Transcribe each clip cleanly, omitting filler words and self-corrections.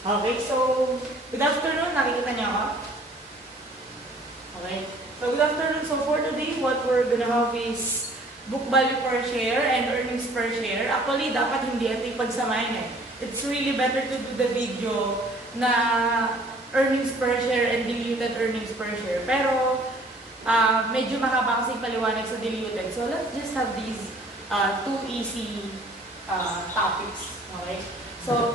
Okay, so good afternoon. Nakikita niyo ako? Okay. So good afternoon. So for today, what we're gonna have is book value per share and earnings per share. Actually, dapat hindi ito ipagsamahin eh. It's really better to do the video na earnings per share and diluted earnings per share. Pero medyo mahaba kasi paliwanag sa diluted. So let's just have these two easy topics. Okay? So,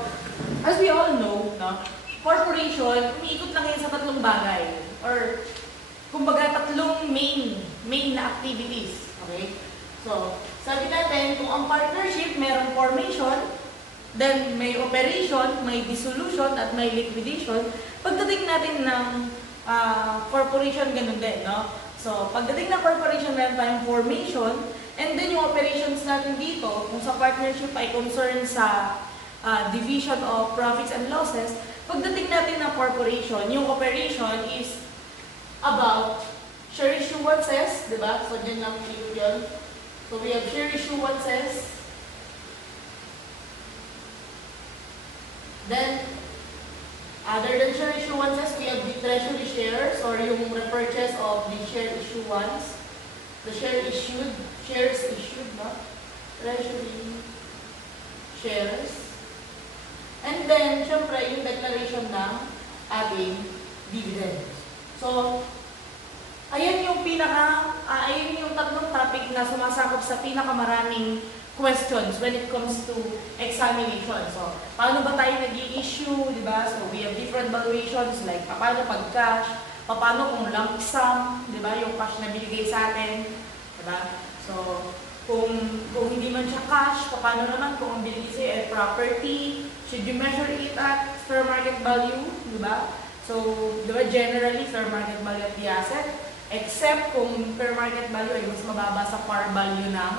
as we all know, no, corporation, umiikot lang yan sa tatlong bagay. Or, kumbaga, tatlong main na activities. Okay? So, sabi natin, kung ang partnership, merong formation, then may operation, may dissolution, at may liquidation. Pagdating natin ng corporation, ganun din, no? So, pagdating ng corporation, meron tayong formation, and then yung operations natin dito, kung sa partnership ay concern sa division of profits and losses, pagdating natin ng corporation, yung operation is about share issuances, di ba? So, dyan lang ikot yun. So, we have share issuances. Then, other than share issuances, we have the treasury shares or yung repurchase of the share issuance. The shares issued, no? Treasury shares. And then, syempre, yung declaration ng ating dividends. So, ayan yung tatlong topic na sumasakop sa pinakamaraming questions when it comes to examination. So, paano ba tayo nag-i-issue, di ba? So, we have different valuations like paano pag cash, paano kung lump sum, di ba? Yung cash na binigay sa atin, di ba? So, kung hindi man siya cash, paano naman kung ang binigay sa'yo ay property, should you measure it at fair market value, di ba? So, di ba, generally, fair market value of the asset, except kung fair market value ay mas mababa sa par value ng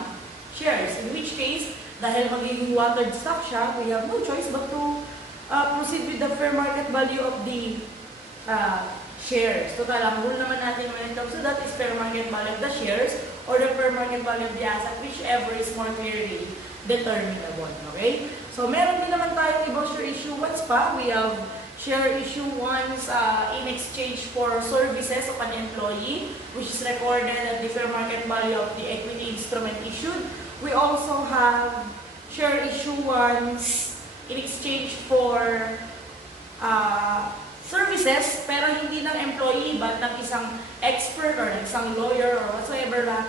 shares. In which case, dahil magiging watered stock siya, we have no choice but to proceed with the fair market value of the shares. Total, ang rule naman natin when it comes to that is fair market value of the shares or the fair market value of the asset, whichever is more clearly determinable. Okay? So, meron din naman tayong ibang share issuance pa. We have share issuance in exchange for services of an employee, which is recorded at the fair market value of the equity instrument issued. We also have share issuance in exchange for services, pero hindi ng employee, but ng isang expert or ng isang lawyer or whatsoever na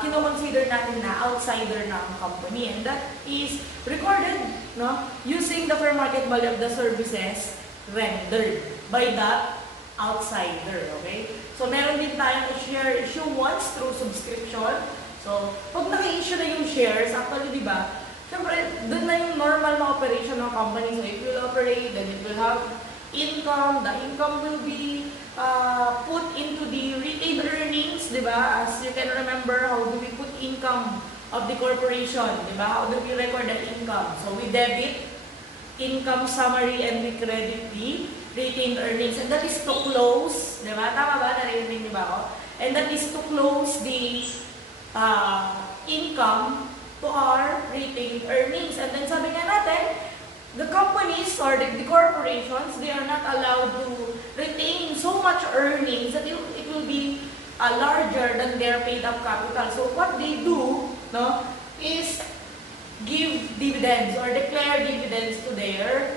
kino-consider natin na outsider ng company. And that is recorded, no, using the fair market value of the services rendered by that outsider. Okay? So, meron din tayong share issuance through subscription. So, pag naka-issue na yung shares, actually, di ba, syempre, doon na yung normal na operation ng company. So, it will operate, then it will have income. The income will be put into the retained earnings, di ba? As you can remember, how do we put income of the corporation, di ba? How do we record the income? So, we debit income summary and we credit the retained earnings. And that is to close, di ba? Tama ba? Narinig niyo ba ako? And that is to close the income to our retained earnings. And then sabi nga natin, the companies or the corporations, they are not allowed to retain so much earnings that it will be larger than their paid up capital. So what they do, no, is give dividends or declare dividends to their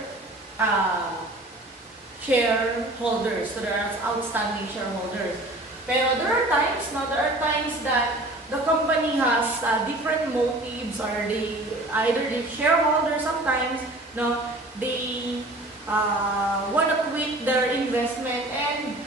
shareholders, to their outstanding shareholders. Pero there are times that the company has different motives, or either the shareholders sometimes, no, they want to quit their investment, and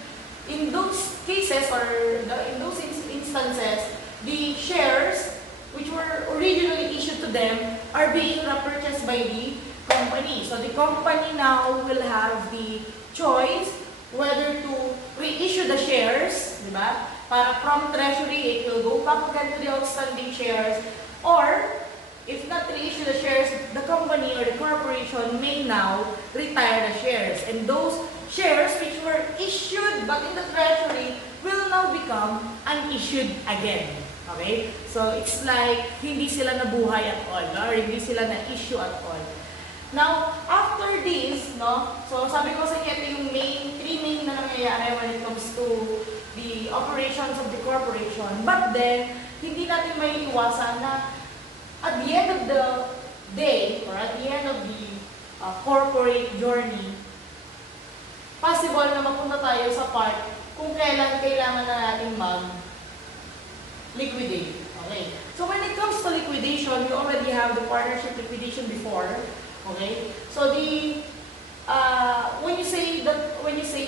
in those cases or in those instances, the shares which were originally issued to them are being repurchased by the company. So the company now will have the choice whether to reissue the shares, di ba? Para from treasury, it will go back again to the outstanding shares, or if not reissue the shares, the company or the corporation may now retire the shares. And those shares which were issued back in the treasury will now become unissued again. Okay? So, it's like hindi sila nabuhay at all, or hindi sila na-issue at all. Now, after after this, no? So sabi ko sa inyo, ito yung three main na nangyayari when it comes to the operations of the corporation. But then, hindi natin may iwasan na at the end of the day, or at the end of the corporate journey, possible na mapunta tayo sa part kung kailan kailangan na natin mag-liquidate. Okay. So when it comes to liquidation, we already have the partnership liquidation before. Okay. So the when you say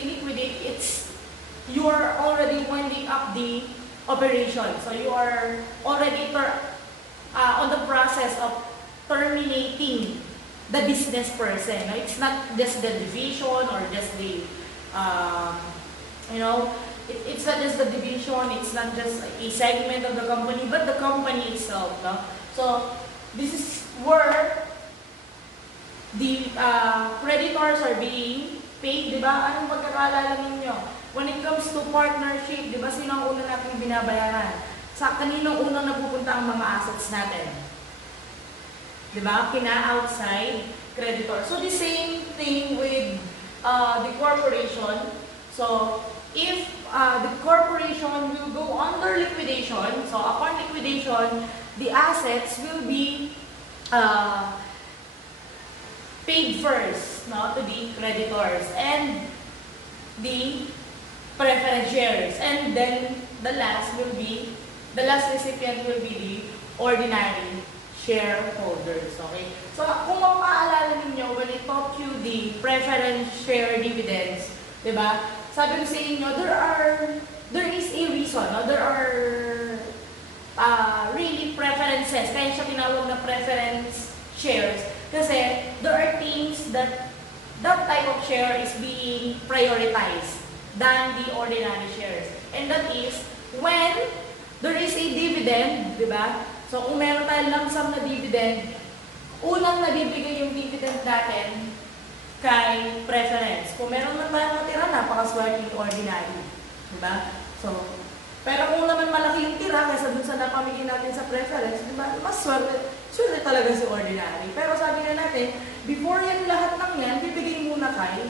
liquidate, it's you are already winding up the operation. So you are already on the process of terminating the business person. No? It's not just the division or just the it's not just the division, it's not just a segment of the company, but the company itself. No? So, this is where the creditors are being paid, di ba? Anong pagkakaalala ninyo? When it comes to partnership, di ba, sino ang una natin binabayaran? Sa kaninong unang napupunta ang mga assets natin? Di ba? Kina-outside creditor. So, the same thing with the corporation. So, if the corporation will go under liquidation, so upon liquidation, the assets will be paid first, no, to the creditors and the preference shares, and then the last recipient will be the ordinary shareholders. Okay? So kung mapaalala ninyo, when I taught you the preference share dividends, diba? Sabi ko sa inyo, there is a reason, no? There are really preferences, kaya siya tinawag na preference shares. Kasi there are things that type of share is being prioritized than the ordinary shares. And that is when there is a dividend, di ba? So kung meron tayong lump sum na dividend, unang nabibigay yung dividend natin kay preference. Kung meron man tayong matira, napakaswerte yung ordinary. Diba? So, pero kung naman malaki yung tira kaysa dun sa napamigay natin sa preference, diba? Mas swerte talaga si ordinary. Pero sabi nga natin, before yan lahat ng yan, bibigay muna kay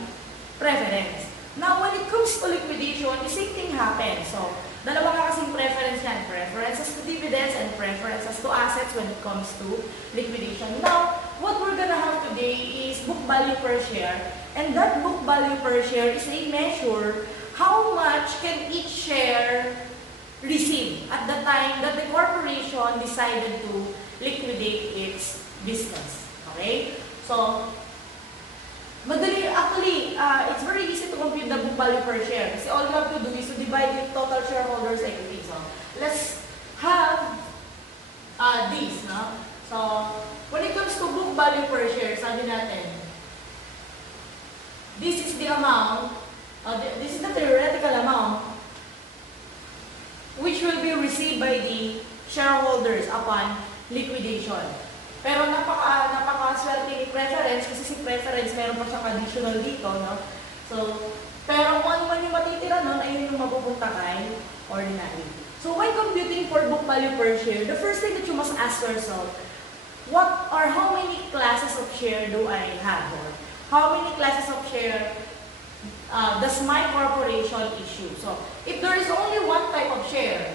preference. Now, when it comes to liquidation, the same thing happens. So, dalawa nga kasing preference yan. Preferences to dividends and preferences to assets when it comes to liquidation. Now, what we're gonna have today is book value per share. And that book value per share is a measure how much can each share receive at the time that the corporation decided to liquidate its business. Okay? So, actually, it's very easy to compute the book value per share. Kasi all you have to do is to divide the total shareholders' equity. So, let's have this, no? So, when it comes to book value per share, sabi natin, this is the amount, this is the theoretical amount which will be received by the shareholders upon liquidation. Pero napaka-swerte ni preference kasi si preference meron pa siyang additional dito, no? So, pero kung ano man yung matitira nun, ayun yung mapupunta kay ordinary. So, when computing for book value per share, the first thing that you must ask yourself, what or how many classes of share do I have? Or how many classes of share does my corporation issue? So, if there is only one type of share,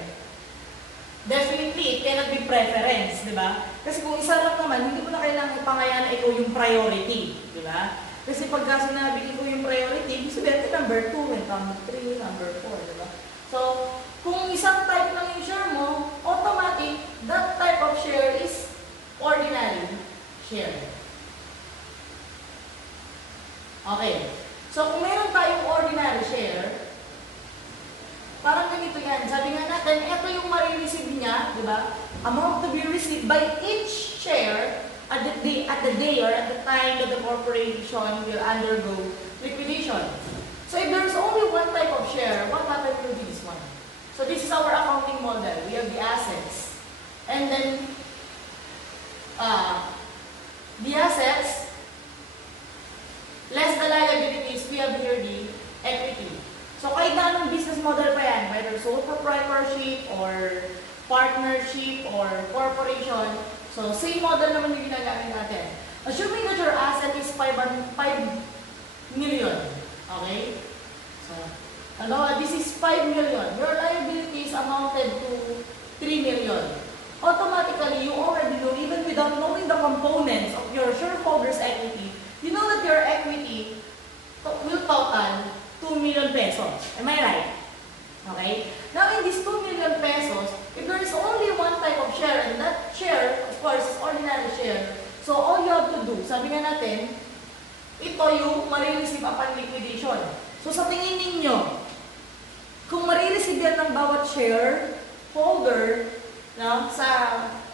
definitely, it cannot be preference, di ba? Kasi kung isa lang naman, hindi mo na kailangan ipangaya na ikaw yung priority, di ba? Kasi pagka sinabi ko yung priority, sabihin number 2, and number 3, number 4, di ba? So, kung isang type lang yung share mo, automatic, that type of share is ordinary share. Okay. So, kung meron tayong ordinary share, parang ganito yan. Sabi nga natin, ito yung marireceive niya, di ba? Amount to be received by each share at the day or at the time that the corporation will undergo liquidation. So if there's only one type of share, what happens will be this one? So this is our accounting model. We have the assets. And then, the assets, less the liabilities, we have here the equity. So kahit na anong business model pa yan, whether sole proprietorship or partnership or corporation, so same model naman yung ginagamit natin. Assuming that your asset is 5 million. Okay? So, this is 5 million. Your liabilities amounted to 3 million. Automatically, you already know, even without knowing the components of your shareholders' equity, you know that your equity will total 2 million pesos. Am I right? Okay? Now, in these 2 million pesos, if there is only one type of share, and that share, of course, is ordinary share, so all you have to do, sabi nga natin, ito yung marireceive upon liquidation. So, sa tingin ninyo, kung marireceive yan ng bawat shareholder, no, sa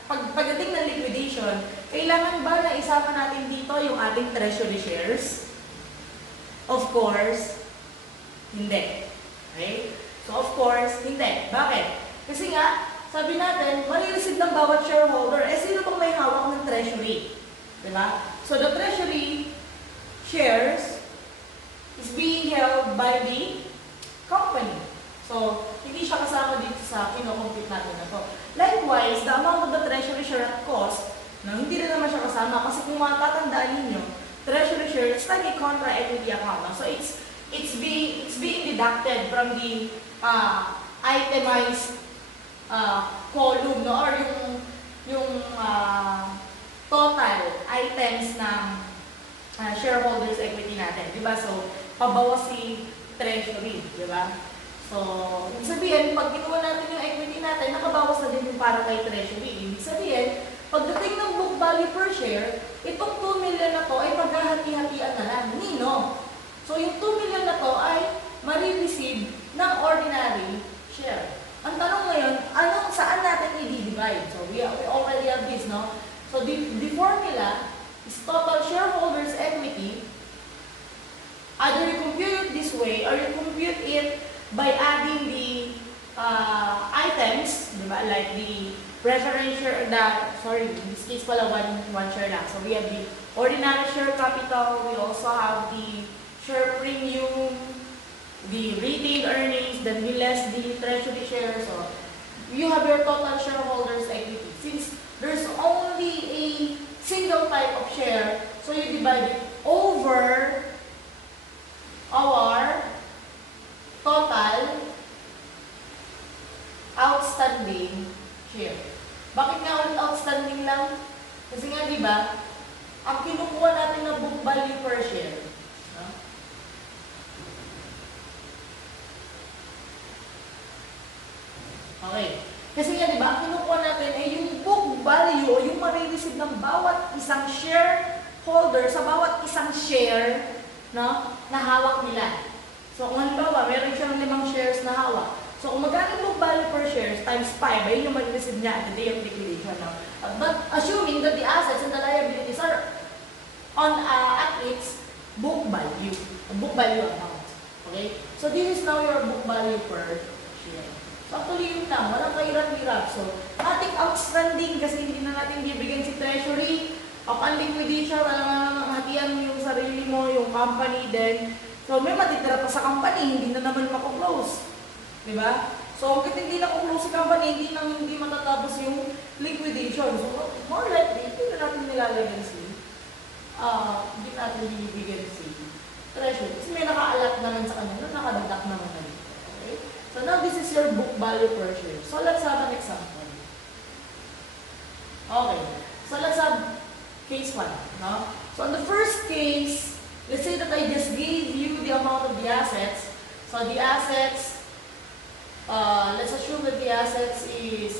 pagdating ng liquidation, kailangan ba na isama natin dito yung ating treasury shares? Of course, hindi. Okay? So, of course, hindi. Bakit? Kasi nga, sabi natin, marireceive ng bawat shareholder, sino bang may hawak ng treasury? Diba? So, the treasury shares is being held by the company. So, hindi siya kasama dito sa kino-compute natin na to. Likewise, the amount of the treasury share at cost, hindi rin naman siya kasama kasi kung matatandaan ninyo, treasury share is like a contra equity account. So, it's being deducted from the itemized column, no? Or yung total items ng shareholders equity natin, di ba? So, pabawas si treasury, di ba? So, ibig sabihin, pag kinuha natin yung equity natin, nakabawas na din yung para kay treasury. Ibig sabihin, pagdating ng book value per share, itong 2 million na to ay paghahati-hatian na lang. Nino? So, yung 2 million na to ay marireceive ng ordinary share. Ang tanong ngayon, saan natin i-divide? So, we already have this, no? So, the formula is total shareholders equity. Either you compute it this way or you compute it by adding the items, diba? Like the preference share, in this case pala one share lang. So, we have the ordinary share capital, we also have the share premium, the retained earnings, then we less the treasury shares. So, you have your total shareholders equity. Since there's only a single type of share, so you divide it over our total outstanding share. Bakit nga ulit outstanding lang? Kasi nga, di ba, ang kinukuha natin na book value per share, no? Okay. Kasi nga, di ba, ang kinukuha natin ay yung book value o yung marireceive ng bawat isang shareholder sa bawat isang share, no, na hawak nila. So, kung halimbawa, meron siyang 5 shares na hawak. So, kung magkano book value per shares times 5, ayun yung marireceive niya at the day of liquidation. No? But assuming that the assets and the liabilities are on at its book value amount. Okay? So, this is now your book value per share. So, actually yun lang. Walang kahirap-hirap. So, ating outstanding kasi hindi na natin bibigyan si treasury. Upon liquidation, hatian yung sarili mo, yung company, then, so may matitira pa sa company, hindi na naman mako-close. Diba? So, kung hindi na-close si company, hindi matatapos yung liquidation. So, more likely, hindi na natin nilalagyan hindi natin binibigyan si treasury. Kasi may naka-allot naman sa kanya, naka-deduct naman na dito. Okay? So, now this is your book value per share. So, let's have an example. Okay. So, let's have case 1. No? So, in the first case, let's say that I just gave you the amount of the assets. So, the assets, let's assume that the assets is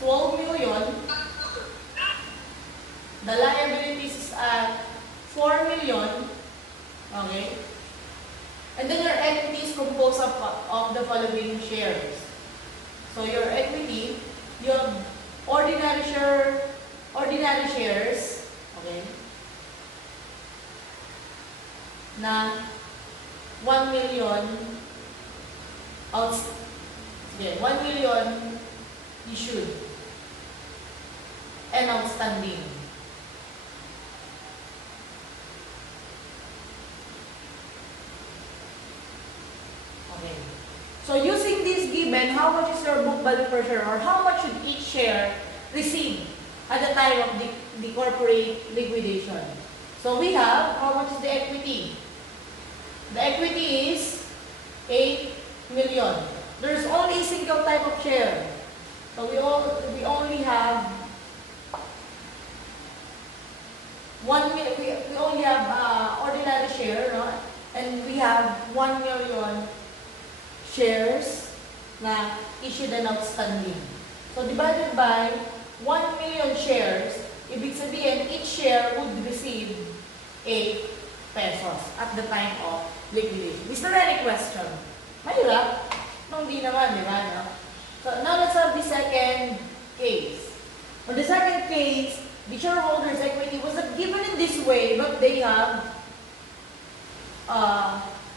12 million. The liabilities is at 4 million. Okay? And then your equity is composed of the following shares. So, your equity, your ordinary shares, okay, na 1 million 1 million issued and outstanding. Okay. So using this given, how much is your book value per share or how much should each share receive at the time of the corporate liquidation. So we have, how much is the equity? The equity is 8 million. There's only a single type of share. So we only have we only have ordinary share, no? And we have 1 million shares na issued and outstanding. So divided by 1 million shares, ibig sabihin each share would receive 8 pesos at the time of liquidation. Is there any question? Mahirap? No, hindi naman, di ba? No? So now let's have the second case. On the second case, the shareholders' equity was not given in this way, but they have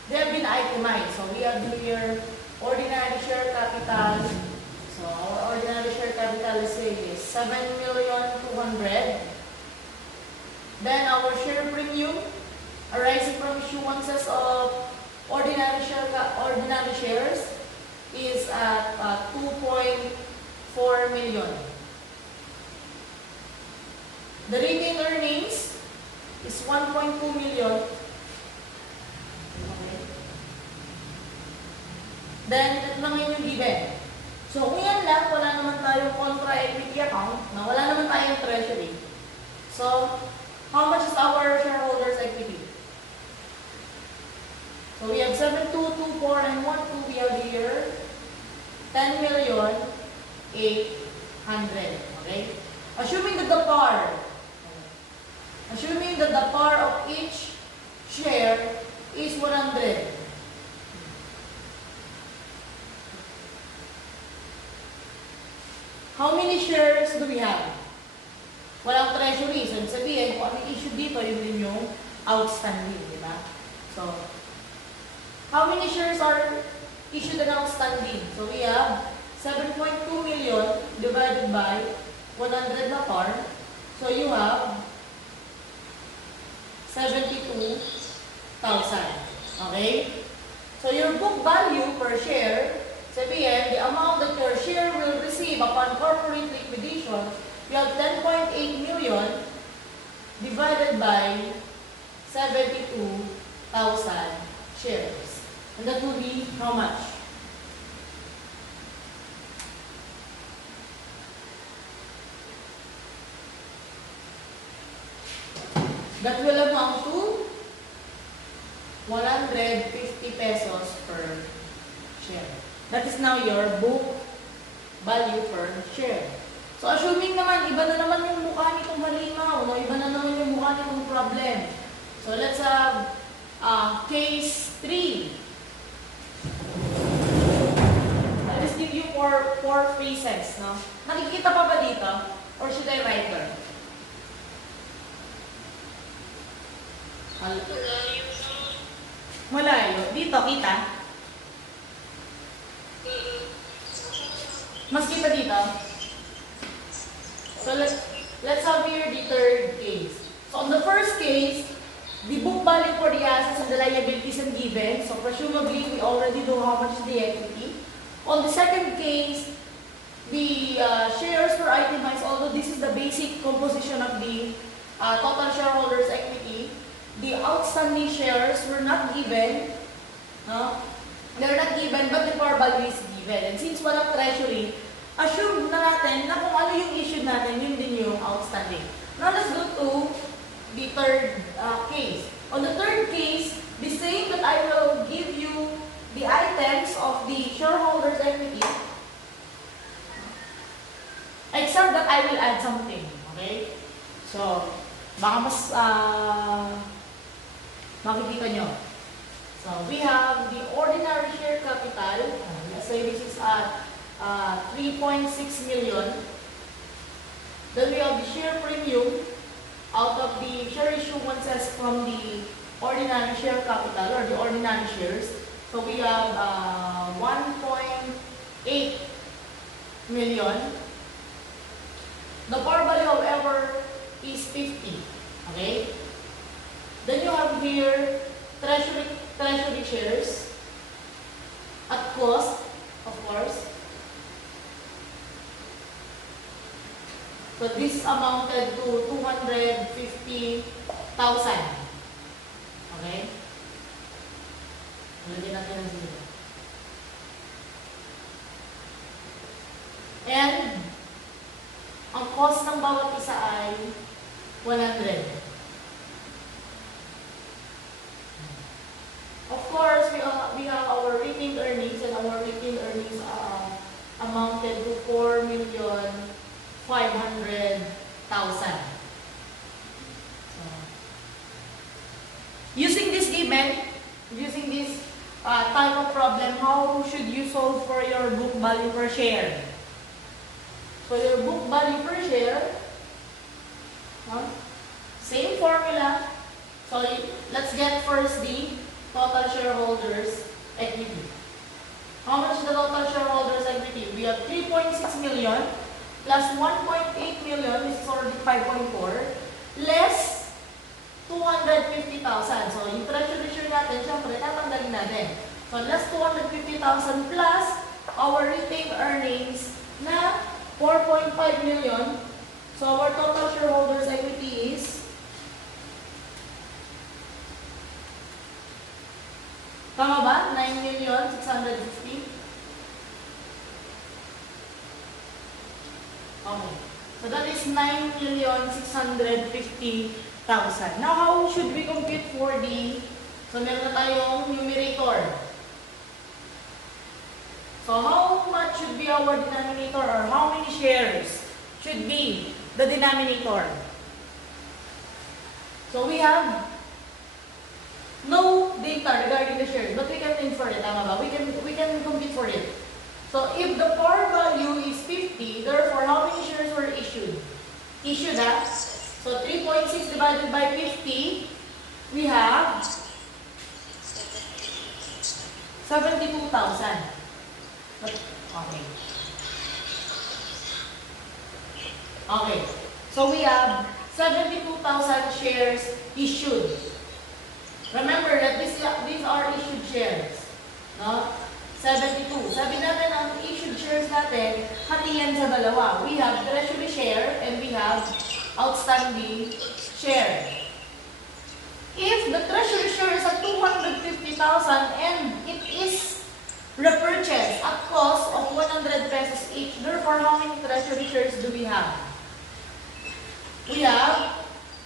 been itemized. So we have here ordinary share capital. So our ordinary share capital, let's say, is 7,200,000. Then our share premium arising from issuances of ordinary shares is at 2.4 million. The retained earnings is 1.2 million. Okay. Then, ito naman yung given. So, kung yan lang, wala naman tayong contra equity account, na wala naman tayong treasury. So, how much is our shareholders' equity? So, we have 7,224 and 1,2. We have here 10,800,000. Okay? Assuming that the par of each share is 100. How many shares do we have? Walang treasury. So, sabihin, kung ano issue dito, yun din yung outstanding, di ba? So, how many shares are issued and outstanding? So, we have 7.2 million divided by 100 na par. So, you have 72,000. Okay? So, your book value per share, sabihin, the amount that your share will receive upon corporate liquidation, you have 10.8 million divided by 72,000 shares. And that will be how much? That will amount to 150 pesos per share. That is now your book value per share. So, assuming naman, iba na naman yung mukha nitong halimaw, no? Iba na naman yung mukha nitong problem. So, let's have case 3. I'll just give you four phases, no? Nakikita pa ba dito? Or should I write them? Malayo. Dito, kita? Mas kita dito? So, let's have here the third case. So, on the first case, the book value for the assets and the liabilities and given. So, presumably, we already know how much is the equity. On the second case, the shares were itemized, although this is the basic composition of the total shareholders' equity. The outstanding shares were not given. No? They're not given, but the par value is given. And since walang treasury, assume na natin na kung ano yung issue natin, yun din yung outstanding. Now, let's go to the third case. On the third case, the same, that I will give you the items of the shareholders' equity, except that I will add something. Okay? So, baka mas makikita nyo. So, we have the ordinary share capital. Let's say this is at 3.6 million. Then we have the share premium out of the share issuances from the ordinary share capital or the ordinary shares. So, we have 1.8 million. The par value, however, is 50. Okay? Then you have here treasury shares at cost, of course. So this amounted to 250,000. Okay? Lagyan natin ang 0. And ang cost ng bawat isa ay 100. Of course, we have our retained earnings, and our retained earnings amounted to 4,500,000. So, using this type of problem, how should you solve for your book value per share? So your book value per share, same formula. So let's get first the total shareholders equity. How much is the total shareholders equity? We have 3.6 million plus 1.8 million, this is already 5.4, less 250,000. So yung treasury share natin, syempre, tatanggalin natin. So less 250,000 plus our retained earnings na 4.5 million. So our total shareholders equity is, tama ba? 9,650,000. Okay. So that is 9,650,000. Now how should we compute for the, so meron na tayong numerator. So how much should be our denominator, or how many shares should be the denominator? So we have no data regarding the shares, but we can infer it, tama ba? We can compute for it. So if the par value is 50, therefore how many shares were issued? Issued, so 3.6 divided by 50, we have 72,000. Okay. Okay. So we have 72,000 shares issued. Remember that these are issued shares. No? 72. Sabi natin ang issued shares natin, hatiyan sa dalawa. We have treasury share and we have outstanding share. If the treasury share is at 250,000 and it is repurchased at cost of 100 pesos each, therefore how many treasury shares do we have? We have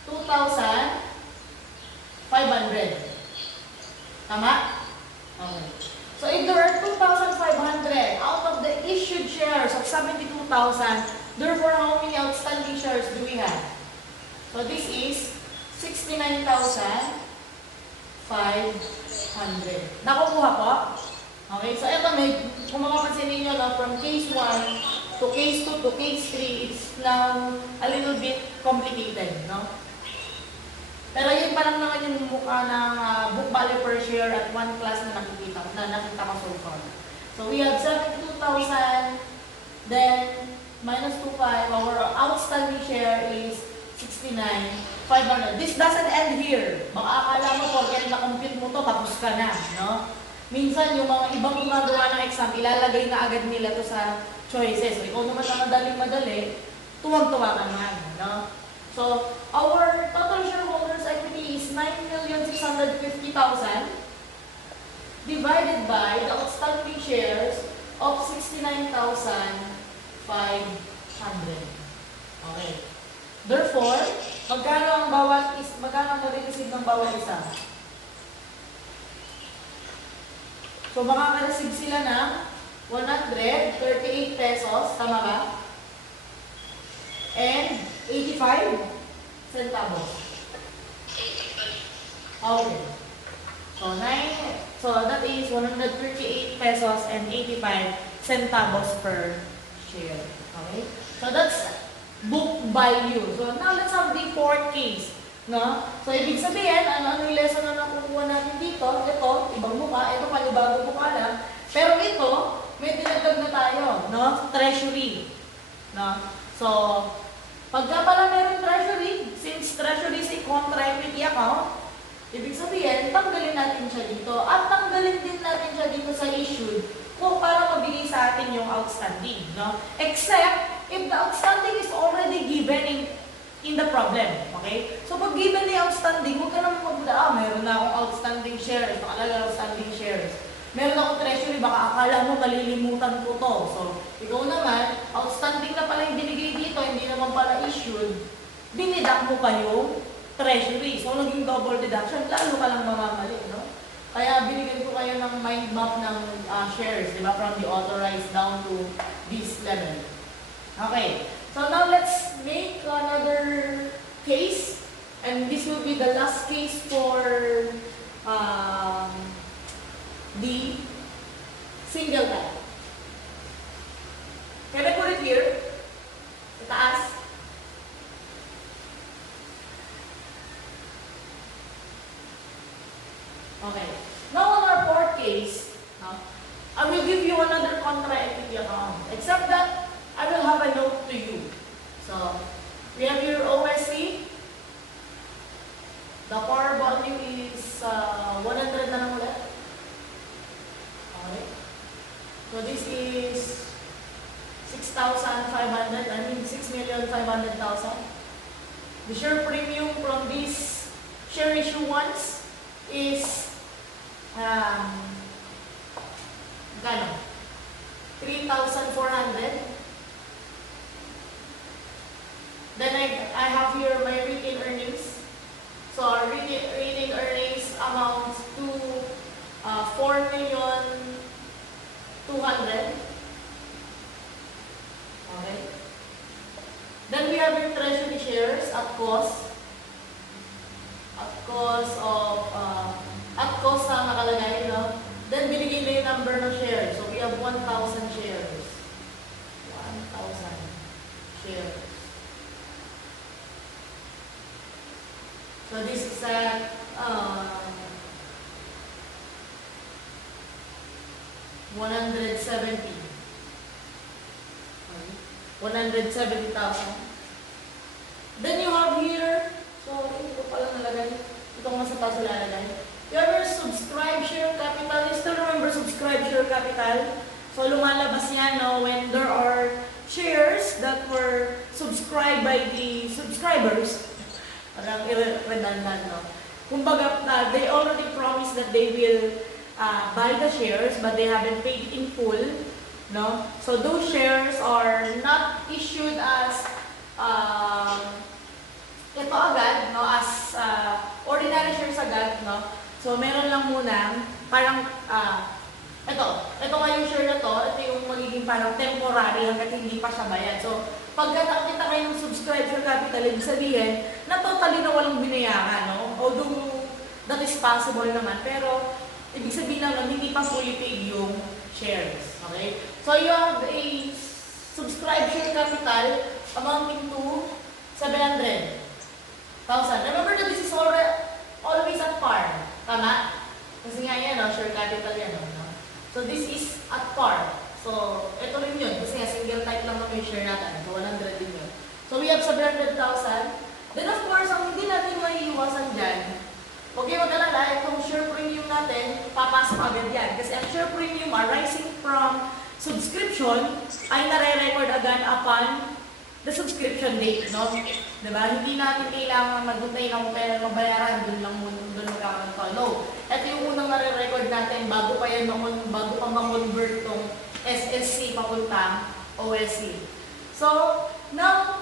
2,500. Tama? Okay. So if there are 2,500 out of the issued shares of 72,000, therefore how many outstanding shares do we have? So this is 69,500. Nakukuha po? Okay, so ito kung mapapansin ninyo, from case 1 to case 2 to case 3, it's now a little bit complicated, no? Pero yun pa lang naman yung mukha ng book value per share at one class na nakita ko so far. So we have 72,000, then minus 25, our outstanding share is 69,500. This doesn't end here. Baka akala mo, porque na-compute mo to, tapos ka na, no? Minsan, yung mga ibang gumagawa ng exam, ilalagay na agad nila to sa choices. So, ikaw naman na madaling-madali, tuwag-tuwa ka naman, no? So, our total shareholders equity is 9,650,000 divided by the outstanding shares of 69,500. Okay. Therefore, magkano ang marireceive ng bawat isa? So, makaka-receive sila ng 138 pesos, tama ba? And 85 centavos. Okay. So that is 138 pesos and 85 centavos per share. Okay? So that's book value. So now let's have the fourth case. No? So ibig sabihin, ano yung lesson na nakukuha natin dito? Ito, ibang mukha, ito panibagong mukha lang. Pero ito, may dinagdag na tayo, no? Treasury. No? So, pagka pala meron treasury, since treasury is a contra-equity account, ibig sabihin, tanggalin natin siya dito. At tanggalin din natin siya dito sa issued kung para mabigay sa atin yung outstanding. No? Except, if the outstanding is already given in the problem, okay? So pag given na yung outstanding, huwag ka naman magbuda, meron na akong outstanding shares, nakalagay outstanding shares. Meron akong treasury, baka akala mo malilimutan ko to. So, ikaw naman, outstanding na pala yung binigay dito, hindi naman pala issued, dinidak mo pa yung treasury. So, naging double deduction, lalo ka lang mamamali, no? Kaya binigyan ko kayo ng mind map ng shares, di ba? From the authorized down to this level. Okay. So now let's make another case, and this will be the last case for the single type. Can I put it here? Itaas. Okay. Now on our fourth case, I will give you another contra equity account, except that I will have a note to you. So, we have your OSC. The par value is 100 na lang ulit. Okay. So, this is 6,500, I mean 6,500,000. The share premium from this share issuance is gano? 3,400. Then I have here my retail earnings. So our retail earnings amounts to 4,200,000. Okay. Then we have your treasury shares at cost. At cost ang nakalagay, no? Then binigay na yung number ng shares. So we have 1,000 shares. 1,000 shares. So this is at 170,000. Then you have here, sorry, ito pala nalagay. Itong nasa taas lalagay. You have your subscribe share capital. You still remember subscribe share capital? So lumalabas yan, no, when there are shares that were subscribed by the subscribers. Parang redundant, no? Kumbaga, they already promised that they will buy the shares, but they haven't paid in full, no? So those shares are not issued as ito agad, no? As ordinary shares agad, no? So meron lang muna, parang ito nga yung share na to, ito yung magiging parang temporary hanggat hindi pa siya bayad. So pagka nakita kayo ng subscribe share capital, ibig sabihin na totally na walang binayaran, no? Although that is possible naman, pero ibig sabihin lang hindi pa fully paid yung shares. Okay? So you have a subscribe share capital amounting to 700,000. Remember that this is always at par. Tama? Kasi nga yan, no? Share capital yan. No? So this is at par. So, ito rin yun. Kasi nga, single type lang naman yung share natin. So, 100 din yun. So, we have 700,000. Then, of course, ang hindi natin maiiwasan dyan, huwag kayo mag-alala, itong share premium natin, papasok agad yan. Kasi ang share premium arising from subscription ay nare-record agad upon the subscription date, no? Diba? Hindi natin kailangan maguntay ng pera mabayaran, doon magkakaroon to. No. Ito yung unang nare-record natin bago pa ma-convert itong SSC papuntang OSC. So, now,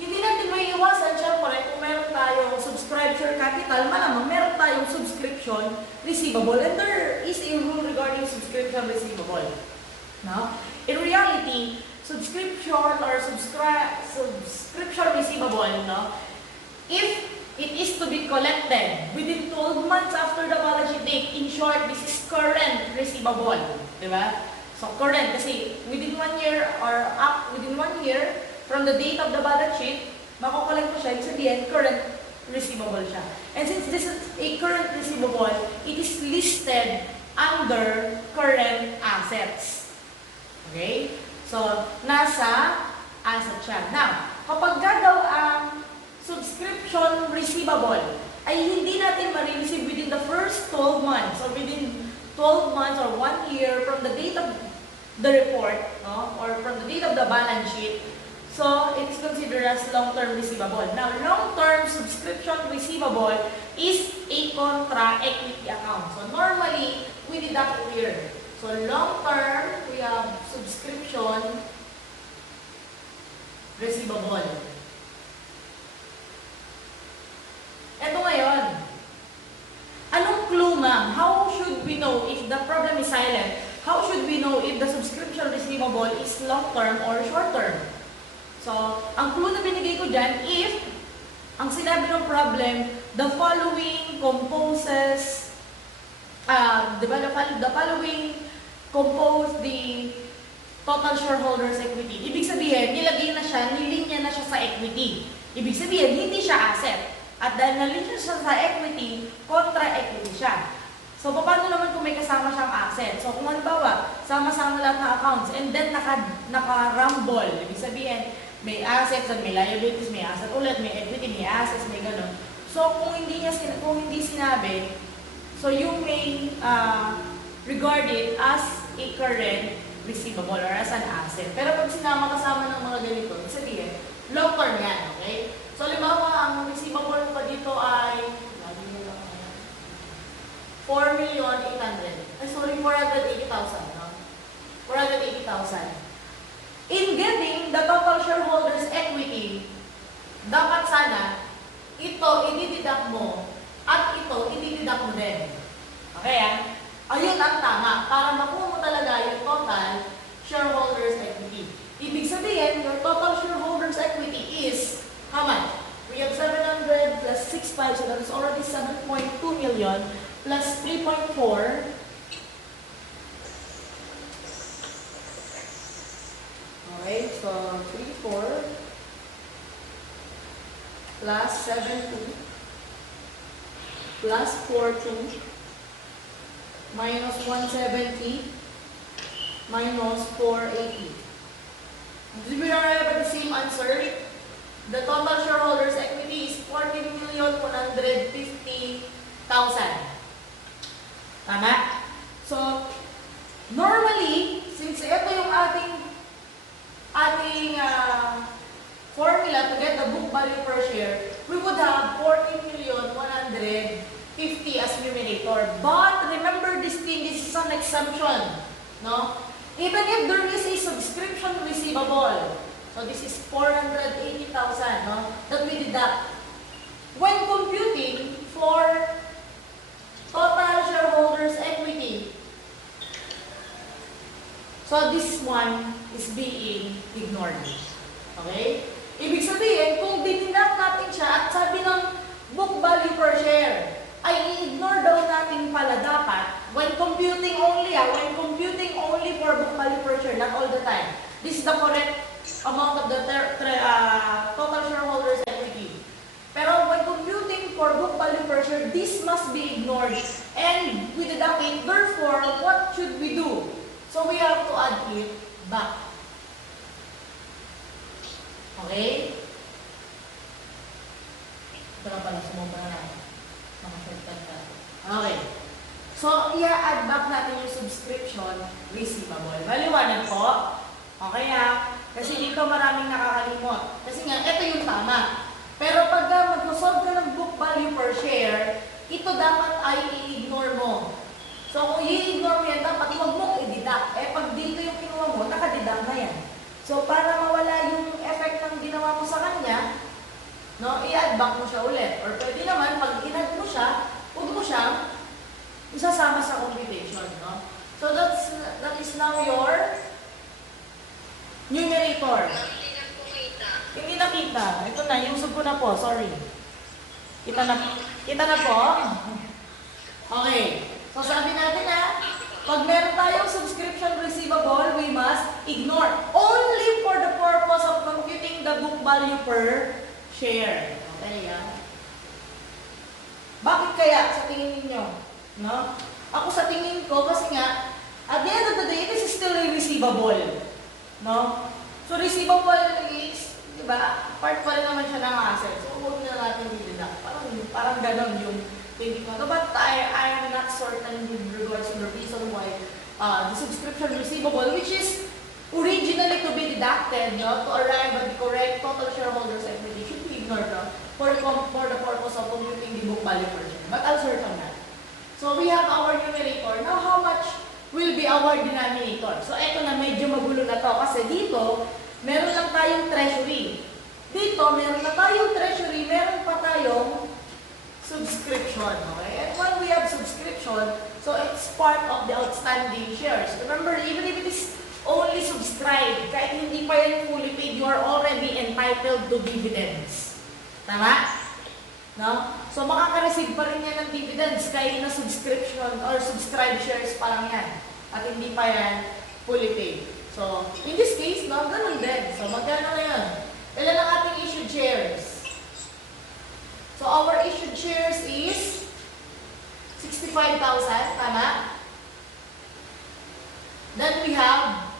hindi natin may iwasan, syempre, kung meron tayong subscribe share capital, malamang meron tayong subscription receivable. And there is a rule regarding subscription receivable. No? In reality, subscription or subscription receivable, no? If it is to be collected within 12 months after the balance sheet date, in short, this is current receivable. Diba? So, current, kasi within 1 year or within 1 year from the date of the balance sheet, makukulang ko siya, sabihin, current receivable siya. And since this is a current receivable, it is listed under current assets. Okay? So, nasa asset siya. Now, kapag daw ang subscription receivable ay hindi natin ma-receive within the first 12 months or within 12 months or 1 year from the date of the report, no? Or from the date of the balance sheet. So, it is considered as long-term receivable. Now, long-term subscription receivable is a contra-equity account. So, normally, we deduct it here. So, long-term, we have subscription receivable. Ito ngayon. Anong clue, ma'am? How should we know if the problem is silent? How should we know if the subscription receivable is long-term or short-term? So, ang clue na binigay ko dyan, if ang sinabi ng problem, the following composes, the following compose the total shareholders equity. Ibig sabihin, nilagay na siya, nilinya na siya sa equity. Ibig sabihin, hindi siya asset. At dahil nalinya siya sa equity, contra-equity siya. So, paano naman kung may kasama siyang asset? So, kung halimbawa, sama-sama lahat ng accounts and then naka-rumble, ibig sabihin, may assets at may liabilities, may asset ulit, may equity, may assets, may gano'n. So, kung hindi sinabi, so you may regard it as a current receivable or as an asset. Pero pag kasama ng mga ganito, ibig sabihin, long term yan, okay? So, halimbawa, ang receivable pa dito ay 4,800,000. Sorry, 480,000. No? 480,000. In getting the total shareholders equity, dapat sana ito i-deduct mo at ito i-deduct mo din. Okay, ayun ang tama para makuha mo talaga yung total shareholders equity. Ibig sabihin, your total shareholders equity is how much? We have 700 plus 6.5, so that is already 7.2 million. Plus 3.4 okay, so 3.4 plus 7.2 plus 4.2 minus 170 minus 480. Did we arrive at the same answer? The total shareholders equity is 14,150,000. Tama? So, normally, since ito yung ating formula to get the book value per share, we would have 14,150,000 as numerator. But remember this thing, this is an exemption. No? Even if there is a subscription receivable, so this is 480,000, no, that we deduct. When computing for total shareholders equity, so this one is being ignored. Okay? Ibig sabihin, kung dideduct natin siya at sabi ng book value per share, ay i-ignore daw natin pala dapat when computing only for book value per share, not all the time. This is the correct amount of the total shareholders equity. Pero when computing for book value per share, this must be ignored. And we deduct it. Therefore, what should we do? So we have to add it back. Okay? Ito na pala, sumubra na. Makasertan ka. Okay. So, i-add back natin yung subscription receivable. Maliwanag po. Okay kasi dito maraming nakakalimot. Kasi nga, ito yung tama. Pero pag mag-solve ka ng book value per share, ito dapat ay i-ignore mo. So, kung i-ignore mo yan, dapat huwag mo i-deduct. Pag dito yung kinuha mo, naka-deduct na yan. So, para mawala yung effect ng ginawa mo sa kanya, no, i-add back mo siya ulit. Or pwede naman, pag in-add mo siya, huwag mo siyang isasama sa computation. No? So, that is now your numerator. Hindi nakita. Ito na, yung sub ko na po. Sorry. Kita na po. Okay. So, sabi natin pag meron tayong subscription receivable, we must ignore only for the purpose of computing the book value per share. Okay, Bakit kaya sa tingin ninyo? No? Ako sa tingin ko, kasi nga, at the end of the day, this is still a receivable. No? So, receivable is, di ba, part pa rin naman siya ng asset. So, huwag na natin i-deduct. Parang ganon yung thinking ko. But I am not certain with regards to the reason why the subscription receivable, which is originally to be deducted, no, to arrive at the correct total shareholders' equity, should be ignored, no, for the purpose of computing the book value per share. But I'll search on that. So we have our numerator. Now, how much will be our denominator? So, eto na, medyo magulo na to. Kasi dito, meron lang tayong treasury. Dito, meron na tayong treasury, meron pa tayong subscription. Okay? And when we have subscription, so it's part of the outstanding shares. Remember, even if it is only subscribed, kahit hindi pa yan fully paid, you are already entitled to dividends. Tama? No? So, makaka-receive pa rin yan ng dividends kahit na subscription or subscribed shares pa lang yan. At hindi pa yan fully paid. So, in this case, no, ganun din. So, magkano na yan? Ilan ang ating issued shares? So, our issued shares is 65,000. Tama? Then we have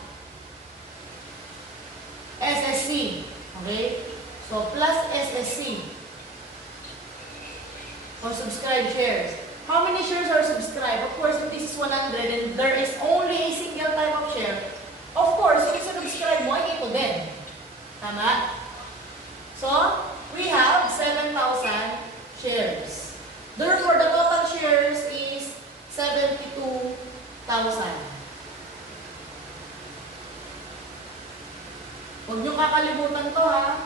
SSC. Okay? So, plus SSC. For subscribed shares. How many shares are subscribed? Of course, if this is 100 and there is only a single type of share, of course, yung subscribe mo, ay ito din. Tama? So, we have 7,000 shares. Therefore, the total shares is 72,000. Huwag niyong kakalimutan to, ha?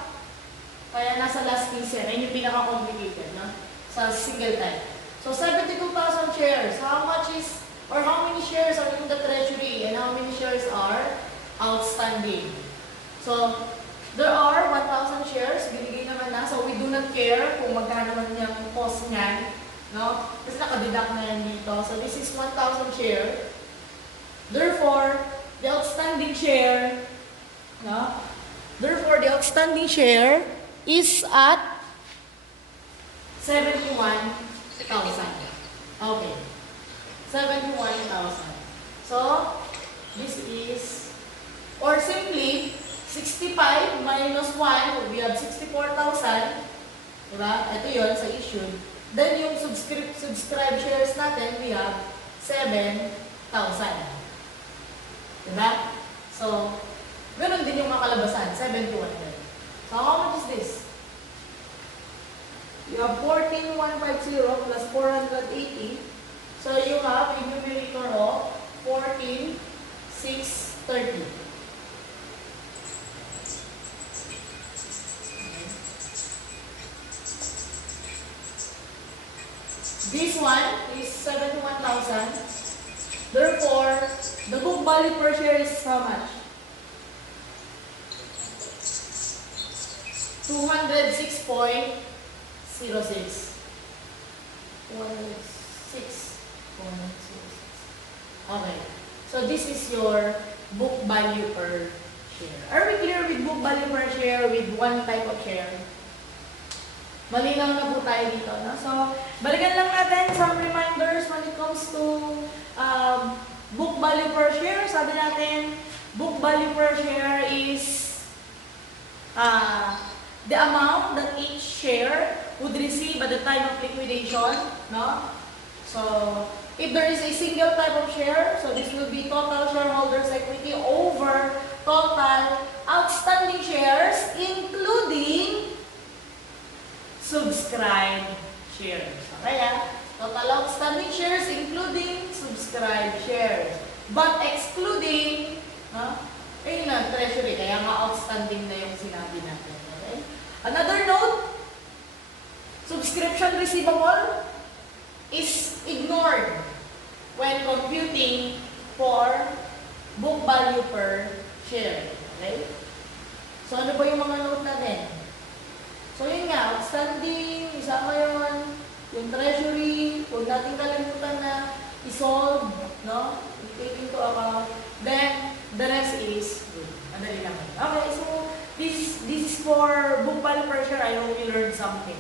Kaya nasa last piece yan. Yan yung pinaka-complicated, no? Sa single type. So, 72,000 shares. How much is, or how many shares are in the treasury and how many shares are outstanding? So, there are 1,000 shares. Binigay naman na. So, we do not care kung magkano naman yung cost niyan. No? Kasi nakadeduct na yan dito. So, this is 1,000 share. Therefore, the outstanding share, no? Therefore, the outstanding share is at 71,000. Okay. 71,000. So, this is, or simply, 65 minus 1, we have 64,000. Diba? Ito yun sa issued. Then, yung subscribed shares natin, we have 7,000. Diba? So, ganun din yung makalabasan, 7,200. So, how much is this? You have 14,150 plus 480. So, you have a numerator of 14,630. This one is 71,000. Therefore, the book value per share is how much? 206.06. 106.06. Okay. So this is your book value per share. Are we clear with book value per share with one type of share? Malinaw na po tayo dito, no? So, balikan lang natin some reminders when it comes to book value per share. Sabi natin, book value per share is the amount that each share would receive at the time of liquidation, no? So, if there is a single type of share, so this will be total shareholders' equity over total outstanding shares, including subscribed shares. Okay, total outstanding shares, including subscribed shares. But excluding, ayun na, treasury, kaya nga outstanding na yung sinabi natin. Okay? Another note, subscription receivable is ignored when computing for book value per share. Okay? So, ano ba yung mga note natin? So, yun nga, outstanding, isama yun, yung treasury, huwag natin kalimutan na i-solve, no? I-take into account. Then, the rest is good. Madali naman. Okay, so, this is for book value per share. I hope you learned something.